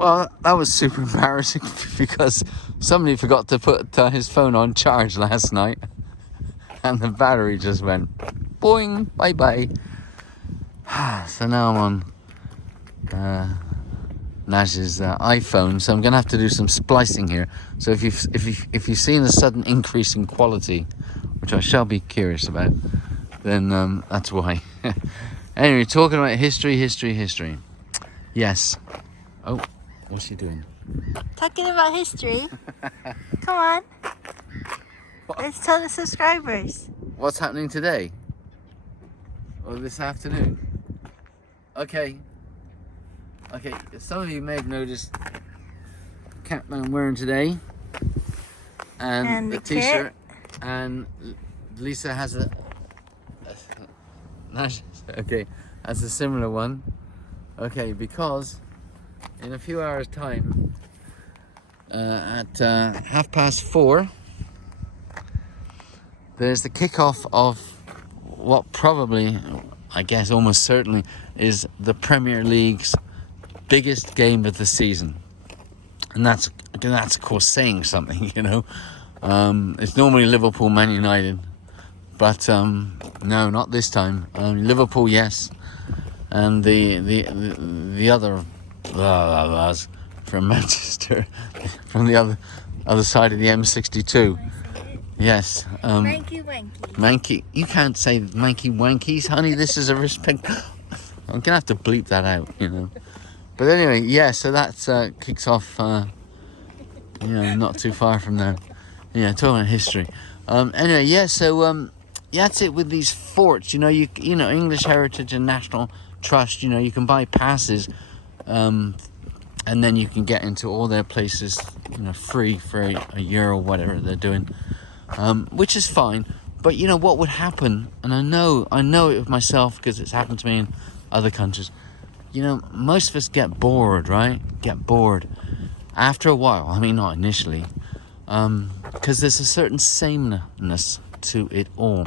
Well, that was super embarrassing because somebody forgot to put his phone on charge last night, and the battery just went boing, bye bye. So now I'm on Naj's iPhone, so I'm gonna have to do some splicing here. So if you've seen a sudden increase in quality, which I shall be curious about, then that's why. Anyway, talking about history. Yes. Oh, what's she doing? Talking about history. Come on. Let's tell the subscribers. What's happening today? Or this afternoon? Okay. Some of you may have noticed the cap that I'm wearing today, and the t-shirt, and Lisa has has a similar one. Okay, because in a few hours' time, at 4:30, there's the kickoff of what probably, I guess almost certainly, is the Premier League's biggest game of the season. And that's of course saying something, you know. It's normally Liverpool, Man United, but no, not this time. Liverpool, yes, and the other from Manchester, from the other side of the M62. Yes. Manky. You can't say manky wankies, honey. This is a respect. I'm gonna have to bleep that out, you know. But anyway, yeah. So that kicks off. Not too far from there. Yeah, talking about history. Anyway, yeah. So that's it with these forts. You know, English Heritage and National Trust. You know, you can buy passes, and then you can get into all their places, you know, free for a year or whatever they're doing. Which is fine, but you know what would happen, and I know it with myself because it's happened to me in other countries. You know, most of us get bored, right? Get bored after a while. I mean, not initially, because there's a certain sameness to it all.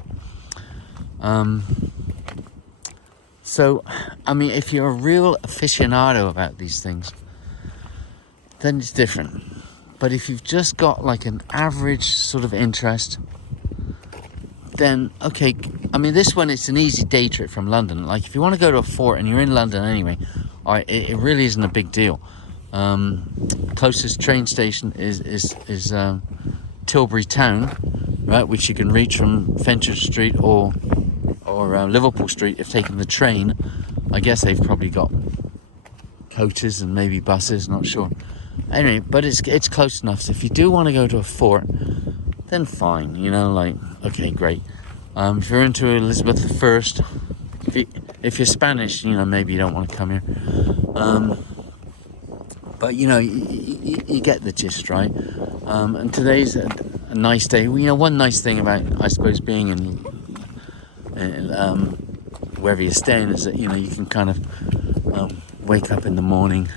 So, I mean, if you're a real aficionado about these things, then it's different. But if you've just got like an average sort of interest, then okay. I mean, this one, it's an easy day trip from London. Like if you want to go to a fort and you're in London anyway, it really isn't a big deal. Closest train station is Tilbury Town, right, which you can reach from Fenchurch Street or Liverpool Street if taking the train. I guess they've probably got coaches and maybe buses, not sure. Anyway, but it's close enough. So if you do want to go to a fort, then fine. You know, like okay, great. If you're into Elizabeth I, if you're Spanish, you know, maybe you don't want to come here. But you know, you get the gist, right? And today's a nice day. You know, one nice thing about, I suppose, being in wherever you're staying is that, you know, you can kind of wake up in the morning,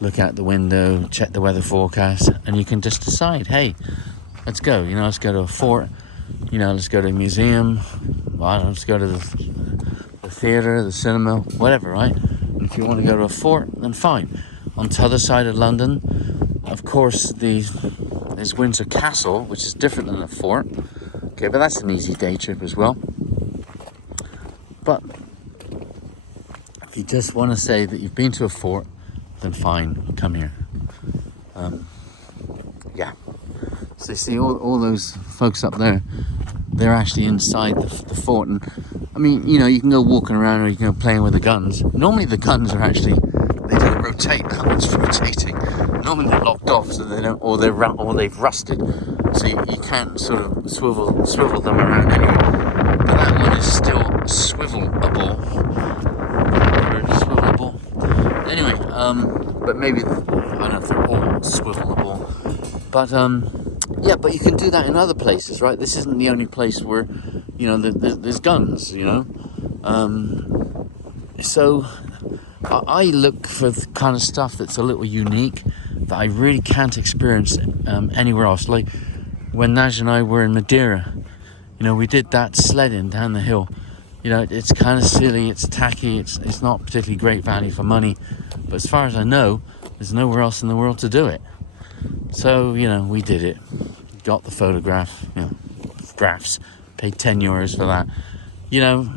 look out the window, check the weather forecast, and you can just decide, hey, let's go. You know, let's go to a fort. You know, let's go to a museum. Let's go to the theatre, the cinema, whatever, right? And if you want to go to a fort, then fine. On the other side of London, of course, there's Windsor Castle, which is different than a fort. Okay, but that's an easy day trip as well. But if you just want to say that you've been to a fort, then fine, come here. Yeah. So you see all those folks up there, they're actually inside the fort. And I mean, you know, you can go walking around or you can go playing with the guns. Normally the guns are actually, they don't rotate, that one's rotating. Normally they're locked off, so they don't, or they've rusted, so you can't sort of swivel them around anyway. But that one is still swivelable. Anyway, but maybe, I don't know if they're all swivelable. But yeah, but you can do that in other places, right? This isn't the only place where, you know, there's guns, you know. So I look for the kind of stuff that's a little unique that I really can't experience anywhere else. Like when Naj and I were in Madeira, you know, we did that sledding down the hill. You know, it's kind of silly, it's tacky, it's not particularly great value for money. But as far as I know, there's nowhere else in the world to do it. So, you know, we did it. Got the photograph, you know, graphs, paid €10 for that. You know,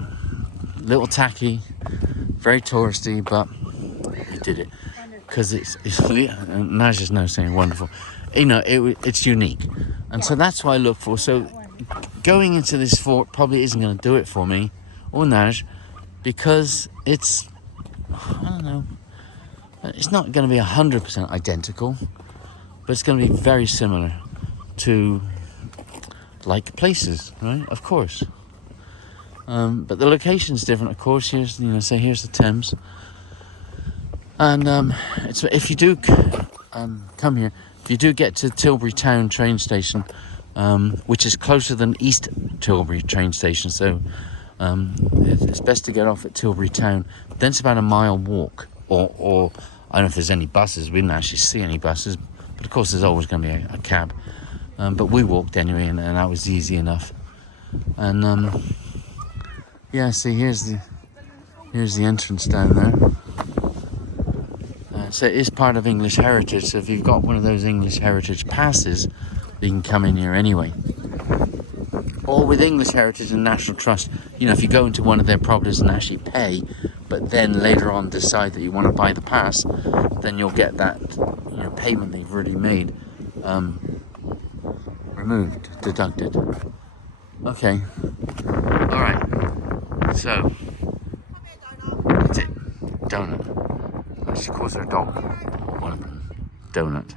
little tacky, very touristy, but we did it. Because it's and Naj is now saying wonderful. You know, it's unique. And so that's what I look for. So going into this fort probably isn't going to do it for me, or Naj, because it's, I don't know, it's not going to be 100% identical, but it's going to be very similar to like places, right? Of course. But the location's different, of course. Here's, you know, say here's the Thames, and it's, if you do come here, if you do get to Tilbury Town train station, which is closer than East Tilbury train station, so it's best to get off at Tilbury Town. Then it's about a mile walk, or I don't know if there's any buses. We didn't actually see any buses, but of course there's always going to be a cab. But we walked anyway, and that was easy enough. And yeah, see, here's the entrance down there. So it is part of English heritage. So if you've got one of those English heritage passes, you can come in here anyway. Or with English Heritage and National Trust, you know, if you go into one of their properties and actually pay, but then later on decide that you want to buy the pass, then you'll get that, you know, payment they've already made removed, deducted. Okay. All right. So that's it. Donut. She calls her dog one of them. Donut.